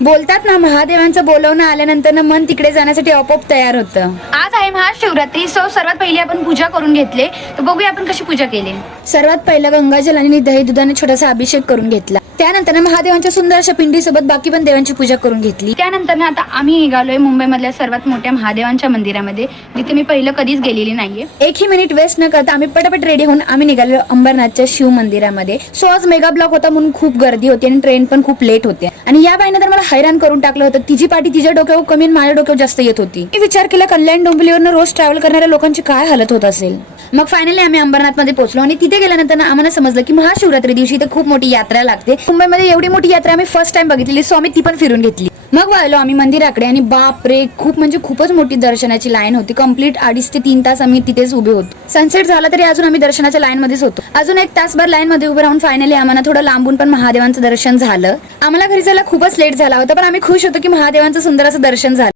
बोलतात ना, महादेवांचं बोलवणं आल्यानंतर ना मन तिकडे जाण्यासाठी आपोआप तयार होतं. आज आहे महाशिवरात्री, सो सर्वात पहिली आपण पूजा करून घेतले. तर बघूया आपण कशी पूजा केली. सर्वात पहिलं गंगाजल आणि दही दुधाने छोटासा अभिषेक करून घेतला. त्यानंतर महादेवांच्या सुंदर अशा पिंडीसोबत बाकी पण देवांची पूजा करून घेतली. त्यानंतर आता आम्ही निघालोय मुंबईमधल्या सर्वात मोठ्या महादेवांच्या मंदिरामध्ये, जिथे मी पहिलं कधीच गेलेली नाहीये. एकही मिनिट वेस्ट न करता आम्ही पटापट रेडी होऊन आम्ही निघालो अंबरनाथच्या शिव मंदिरामध्ये. सो आज मेगा ब्लॉक होता म्हणून खूप गर्दी होती आणि ट्रेन पण खूप लेट होते. आणि या बाईने तर मला हैराण करून टाकलं होतं. तिची पाठी तिच्या डोक्यावर कमी आणि माझ्या डोक्यावर जास्त येत होती. मी विचार केला, कल्याण डोंबिवलीवरनं रोज ट्रॅव्हल करणाऱ्या लोकांची काय हालत होत असेल. मग फायनली आम्ही अंबरनाथ मध्ये पोहोचलो आणि तिथे गेल्यानंतर आम्हाला समजलं की महाशिवरात्री दिवशी इथे खूप मोठी यात्रा लागते. मुंबईमध्ये एवढी मोठी यात्रा आम्ही फर्स्ट टाइम बघितलेली, सो आम्ही ती पण फिरून घेतली. मग वळलो आम्ही मंदिराकडे आणि बाप रे, खूप म्हणजे खूपच मोठी दर्शनाची लाईन होती. कंप्लीट 2.5 ते 3 तास आम्ही तिथेच उभे होतो. सनसेट झाला तरी अजून आम्ही दर्शनाच्या लाईन मध्येच होतो. अजून 1 तासभर लाईन मध्ये उभे राहून फायनली आम्हाला थोडं लांबून पण महादेवांचं दर्शन झालं. आम्हाला घरी जायला खूपच लेट झाला होता, पण आम्ही खुश होतो की महादेवांचं सुंदर असं दर्शन झालं.